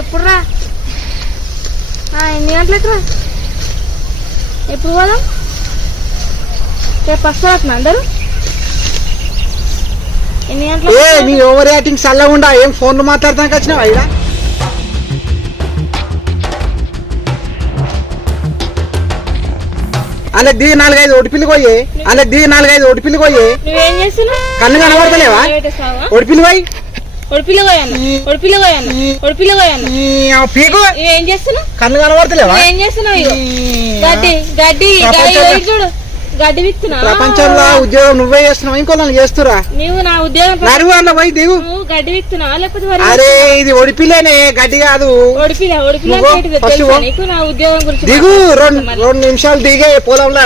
ఎప్పుడు రా? ఎన్ని గంటలకు రా? ఎప్పుడు పోదాం? రేపు వస్తారా అందరు? ఎన్ని గంటలకు? నీ ఓవర్ యాక్టింగ్ చల్లగుండా ఏం ఫోన్లు మాట్లాడతానికి వచ్చినావు అయినా? అలా దిగి 4-5 ఒడిపిల్లి పోయి నువ్వేం చేస్తున్నావు? కన్ను కనబడతలేవా? ఒడిపిల్లి పోయి పీకు ఏం చేస్తున్నావు? కన్ను కనబడతలేవా? ఏం చేస్తున్నావు? చూడు గడ్డి విత్తున్నావు. ప్రపంచంలో ఉద్యోగం నువ్వే చేస్తున్నావు, ఇంకో చేస్తురా? నువ్వు నా ఉద్యోగం నరువు పోయి దిగు. గడ్డి విత్తున్నావా లేకపోతే? అరే ఇది ఒడిపిల్లేనే, గడ్డి కాదు. నా ఉద్యోగం గురించి దిగు. 2 నిమిషాలు దిగే పొలంలో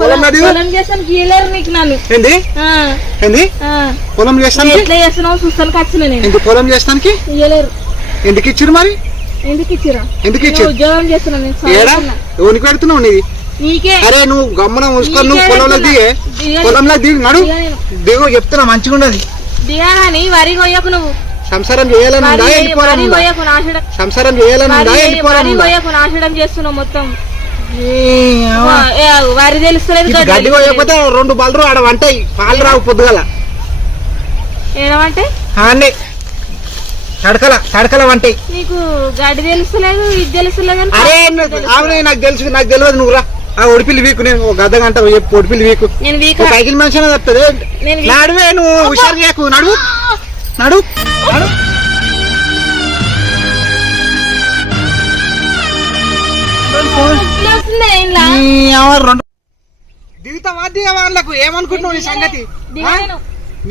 పొలం చేస్తాను గీయలేరు నీకు. నన్ను పొలం చేస్తాను ఎట్లా చేస్తున్నావు చూస్తానికి వచ్చిన నేను. పొలం చేస్తానికి ఇయ్యలేరు. ఎందుకు ఇచ్చిరు మరి? ఎందుకు ఇచ్చిరా? ఉద్యోగం చేస్తున్నాను. ఎవరికి పెడుతున్నావు నీది? నీకే. అరే నువ్వు గమ్మున మూసుకొని నువ్వు పొలంలో దిగు. నడు దిగు చెప్తున్నా, మంచిగా ఉండదు. దిగాని వరి కొయ్యకు. నువ్వు సంసారం చేయాలని నాశనం చేస్తున్నావు మొత్తం. వరి తెలుస్తలేదు. గడ్డి కొయ్యకపోతే 2 బలరు ఆడ వంటాయి, పాలు రావు పొద్దుగల. ఏమంటే తడకల వంటాయి. నీకు గడ్డి తెలుస్తలేదు, ఇది తెలుస్తలేదు. అరే అవునే నాకు తెలియదు. నువ్వు రా. ఆ ఒడిపిల్లి వీకు, నేను ఒక గద్ద గంట ఒడిపిల్లి వీకు. సైకిల్ మనిషి చెప్తుంది. నడువే, నువ్వు హుషారు చేయకు. నడు దిగుతావా? దిగవా? వాళ్ళకు ఏమనుకుంటున్నావు ఈ సంగతి?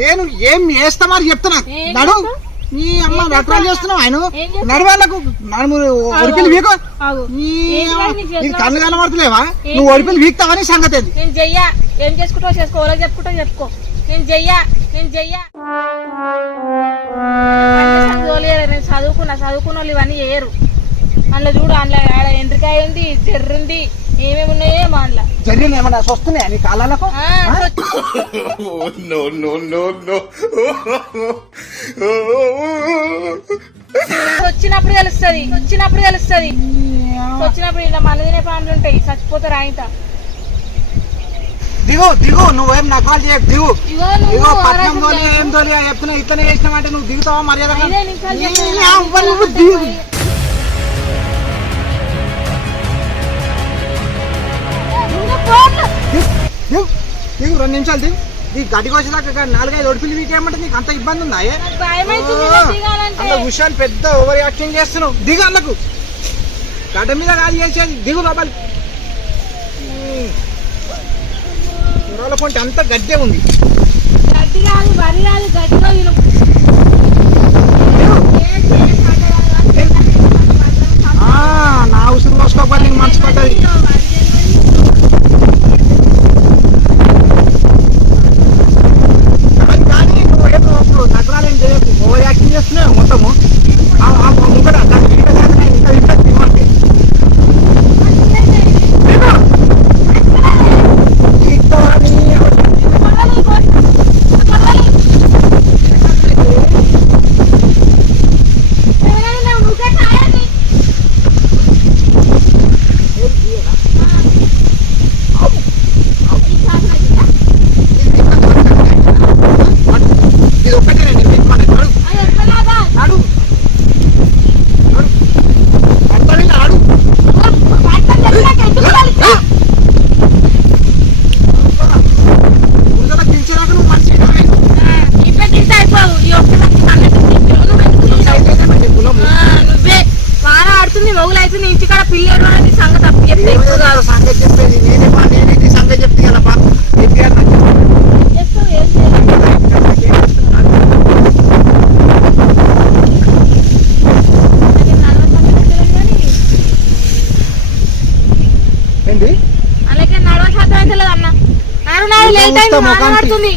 నేను ఏం చేస్తామని చెప్తున్నా. నడు. నీ అమ్మ రకాలు చేస్తున్నావు. ఆయన నడవాళ్ళకు ఒడిపిల్లి వీకు. ఇది కళ్ళు కనబడతలేవా? నువ్వు ఒడిపిల్లి వీక్తావని సంగతి అది. నేను చెయ్యా. ఏం చేసుకుంటావు చేసుకో, వాళ్ళకి చెప్పుకుంటావు చెప్పుకో. నేను చెయ్యా. నేను చదువుకున్న వాళ్ళు ఇవన్నీ చేయరు. అందులో చూడు, అందులో ఆడ ఎండ్రికాయ ఉంది, చెర్రుంది, ఏమేమి ఉన్నాయో మా అందులో. జర్రీలు ఏమన్నా వస్తున్నాయా నీ కాళ్ళకు? వచ్చినప్పుడు తెలుస్తుంది. వచ్చినప్పుడు ఇలా మన తినే ప్రాణులు ఉంటాయి, చచ్చిపోతారు ఆయన. దిగు నువ్వేం నకాలు చేయకు. దిగు పట్నం తోలి ఏం తోలి చెప్తున్నా. ఇట్లనే చేసినామంటే నువ్వు దిగుతావా? మర్యాద దిగు. దిగు 2 నిమిషాలు దిగు. ఈ గడ్డికి వచ్చేదాకా 4-5 ఒడిపిల్లి వీకేమంటే నీకు అంత ఇబ్బంది ఉందా? అందులో విషయాలు పెద్ద ఓవర్ యాక్టింగ్ చేస్తున్నావు. దిగు. అందుకు గడ్డ మీద కాదు చేసేది. దిగు లోపలి. పొంటి అంతా గడ్డే ఉంది. గడ్డి కాదు, వరి కాదు, గడ్డిలో నా ఉసురు పోసుకోవాలి. నీకు మనసు పడ్డది. కానీ నువ్వు నగరాలేం చేయకు. ఓవర్ యాక్టింగ్ చేస్తున్నావు మొత్తము. ఇంటికాడ పిల్లలు సంగతి అప్పు చెప్తే సంగతి చెప్పేది నేనే సంగతి చెప్తే కదా. అలాగే నడవ శాతం అయితే లేదు అన్న. లేట్ అయింది.